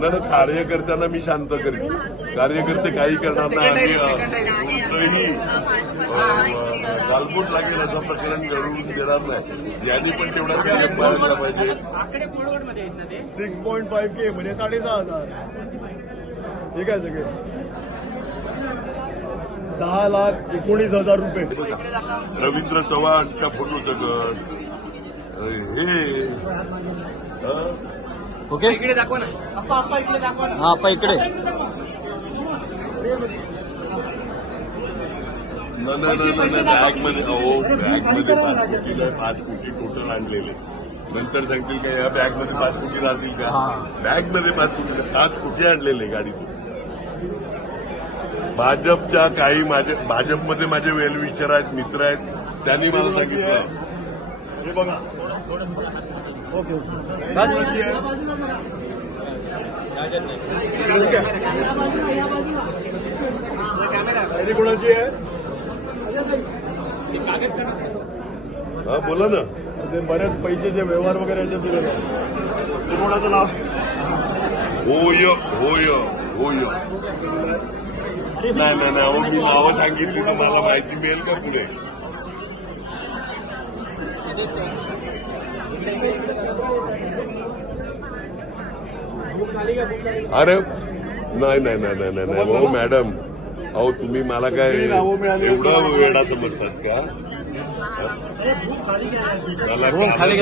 नाही कार्यकर्त्यांना मी शांत करेन. कार्यकर्ते काही करणार नाही कोणतंही गालबोट लागेल असं प्रकरण घडवून देणार नाही. यांनी पण तेवढा पाळला पाहिजे. सिक्स पॉईंट फाईव्ह के म्हणजे साडेसहा हजार. ठीक आहे सगळे. दहा लाख एकोणीस हजार रुपये. रवींद्र चव्हाणच्या फोटो सगळं हं? ओके. इकडे दाखवा ना. हा आप्पा इकडे. नाही बॅगमध्ये अहो बॅगमध्ये पाच कोटी टोटल आणलेले. नंतर सांगतील का या बॅगमध्ये पाच कोटी राहतील का? बॅगमध्ये पाच कोटी पाच कोटी आणलेले गाडीतून. भाजपच्या काही माझे भाजपमध्ये माझे वेलविचार आहेत मित्र आहेत त्यांनी मला सांगितलं. हे बघा ओके ओके कोणाची आहे हा बोला ना ते बरेच पैशाचे व्यवहार वगैरे याच्यात दिलेले. ते कोणाचं नाव होय होय होय नाही नाही नाही अहो मी नावं सांगितली तर मला माहिती मिळेल का पुढे अरे नाही नाही नाही नाही नाही नाही. हो मॅडम अहो तुम्ही मला काय एवढा वेळा समजतात का? खाली